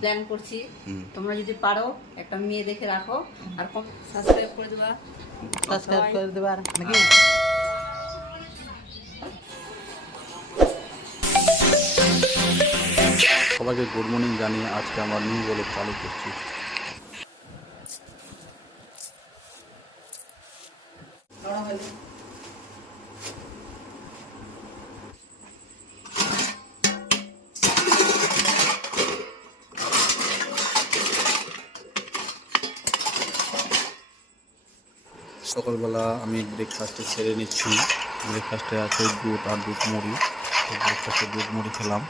Plan করছি। তোমরা যদি পারো একটা মেয়ে দেখে রাখো আর সাবস্ক্রাইব করে দেবা, নাকি? সবাইকে গুড মর্নিং জানিয়ে আজকে আমরা নিউ ব্লগ চালু করছি। সকালবেলা আমি ব্রেকফাস্টে ছেড়ে নিচ্ছি। ব্রেকফাস্টে আছে দুধ আর দুধ মুড়ি। ব্রেকফাস্টে দুধ মুড়ি খেলাম।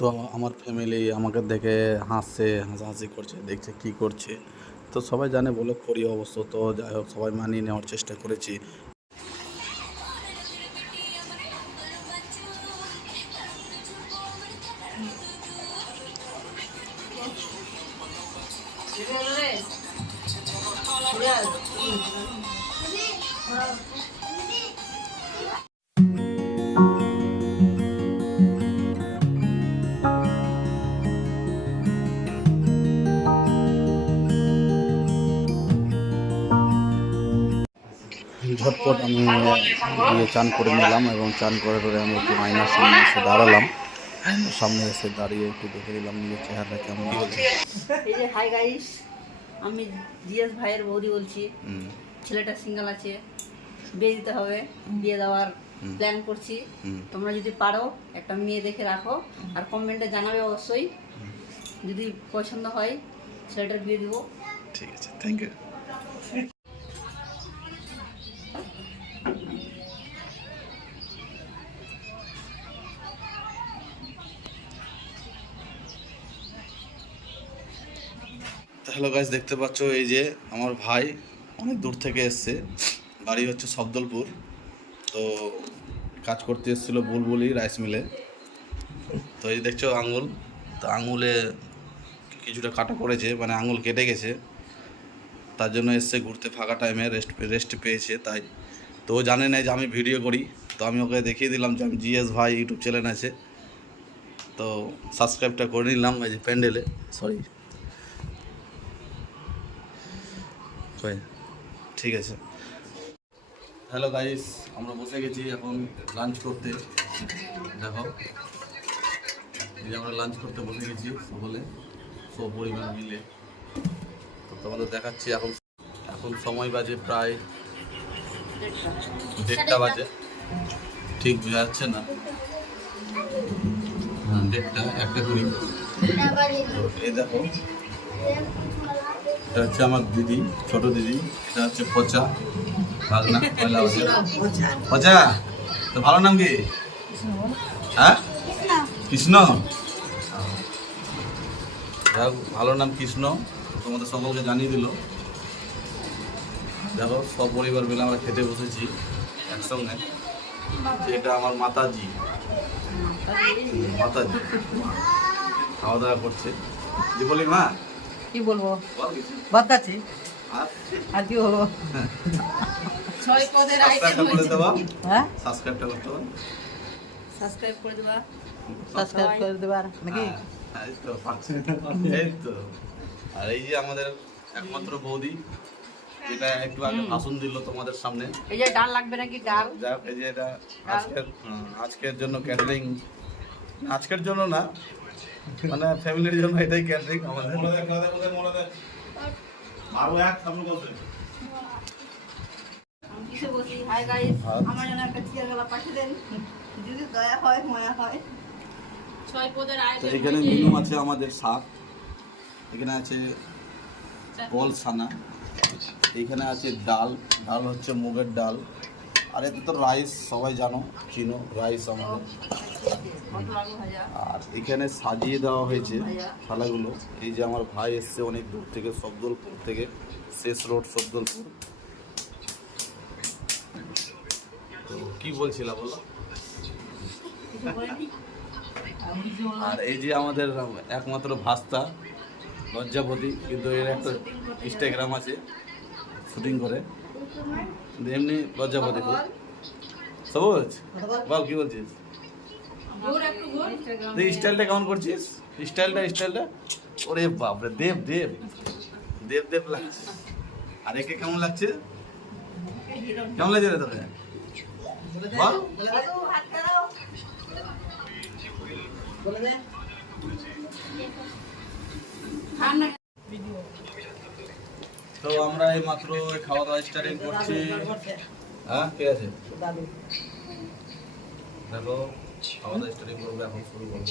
তো আমার ফ্যামিলি আমাকে দেখে হাসছে, হাসাহাসি করছে, দেখছে কি করছে। তো সবাই জানে বলে করি অবশ্য। তো যাই হোক, সবাই মানিয়ে নেওয়ার চেষ্টা করেছি। ঝটপট আমি গিয়ে চান করে নিলাম এবং চান করে আমি একটু আয়নার সামনে এসে দাঁড়ালাম। সামনে এসে দাঁড়িয়ে একটু দেখে দিলাম নিজের চেহারা কেমন হয়েছে। এই যে হাই গাইস, আমি জিএস ভাইয়ের বৌদি বলছি। ছেলেটা সিঙ্গেল আছে, বিয়ে দিতে হবে, বিয়ে দেওয়ার প্ল্যান করছি। তোমরা যদি পারো একটা মেয়ে দেখে রাখো আর কমেন্টে জানাবে অবশ্যই। যদি পছন্দ হয় ছেলেটার বিয়ে দিব। ঠিক আছে, থ্যাংক ইউ। হ্যালো গাইস, দেখতে পাচ্ছ এই যে আমার ভাই অনেক দূর থেকে এসছে। বাড়ি হচ্ছে সবদলপুর। তো কাজ করতে এসেছিলো বুলবুলি রাইস মিলে। তো এই দেখছো আঙুল, তো আঙুলে কিছুটা কাটা পড়েছে, মানে আঙুল কেটে গেছে। তার জন্য এসছে ঘুরতে, ফাঁকা টাইমে রেস্ট পেয়েছে তাই। তো ও জানে না যে আমি ভিডিও করি। তো আমি ওকে দেখিয়ে দিলাম যে আমি জিএস ভাই ইউটিউব চ্যানেল আছে। তো সাবস্ক্রাইবটা করে নিলাম এই যে প্যান্ডেলে। সরি, ঠিক আছে। হ্যালো গাইস, আমরা বসে গেছি এখন লাঞ্চ করতে। দেখো এই যে আমরা লাঞ্চ করতে বসে গেছি সকলে, সপরিবার মিলে। তো তোমাদের দেখাচ্ছি এখন সময় বাজে প্রায় 1:30 বাজে, ঠিক বোঝা যাচ্ছে না। হ্যাঁ, 1:20। তো এই দেখো, এটা হচ্ছে আমার দিদি, ছোট দিদি। এটা হচ্ছে পচা ভাগনা, পয়লা বছর। পচা, তো ভালো নাম কি? হ্যাঁ, কৃষ্ণ। ভালো নাম কৃষ্ণ। তোমাদের সকলকে জানিয়ে দিল। দেখো সপরিবার মিলে আমরা খেতে বসেছি একসঙ্গে। এটা আমার মাতাজি খাওয়া দাওয়া করছে। যে বলি মা কি বলবো, বাতাচ্ছি আর কি বলবো। সাবস্ক্রাইবটা করে দেবা, হ্যাঁ সাবস্ক্রাইবটা করতে হবে, সাবস্ক্রাইব করে দেবা, নাকি? এই তো এই তো। আর এই যে আমাদের একমাত্র বৌদি, এটা একটু আগে ভাষণ দিল তোমাদের সামনে। এই যে ডাল লাগবে নাকি? ডাল যাক, এই যে এটা আজকের জন্য ক্যাটারিং, আজকের জন্য না, মানে ফ্যামিলির জন্য এটাই ক্যাটারিং আমাদের। হাই গাইস, আমার জন্য একটা চিয়ারওয়ালা পাঠিয়ে দেন যদি দয়া হয়, মায়া হয়। 6 পদের তো এখানে মেনু আছে আমাদের 7। এখানে আছে বল ছানা, এখানে আছে ডাল হচ্ছে মুগের ডাল, আর এতে তো রাইস সবাই জানো, চিনো রাইস আমাদের। পটল আলু ভাজা, আর এখানে সাজিয়ে দেওয়া হয়েছে থালাগুলো। এই যে আমার ভাই এসছে অনেক দূর থেকে, সবদলপুর থেকে, শেষ রোড সবদলপুর। তো কি বলছিলা বলো? কিছু বলেনি? আমি কিছু বললাম আর এই যে আমাদের একমাত্র ভাস্তা লজ্জাপতি, কিন্তু এর একটা ইনস্টাগ্রাম আছে, শুটিং করে। কিন্তু এমনি লজ্জাপতি তো সবুজ। বল কি বলছিস? ইনস্টাগ্রাম তুই স্টাইলটা কেমন করছিস? স্টাইলটা ওরে বাপরে, দেব দেব দেব দেব লাগছে। আর একে কেমন লাগছে? কেমন লাগছে রে তোকে? বল। হাত দাও। তো আমরা এই মাত্র খাওয়া দাওয়া স্টার্টিং করছি। হ্যাঁ ঠিক আছে, দেখো খাওয়া দাওয়া স্টার্টিং করবো, এখন শুরু করবো।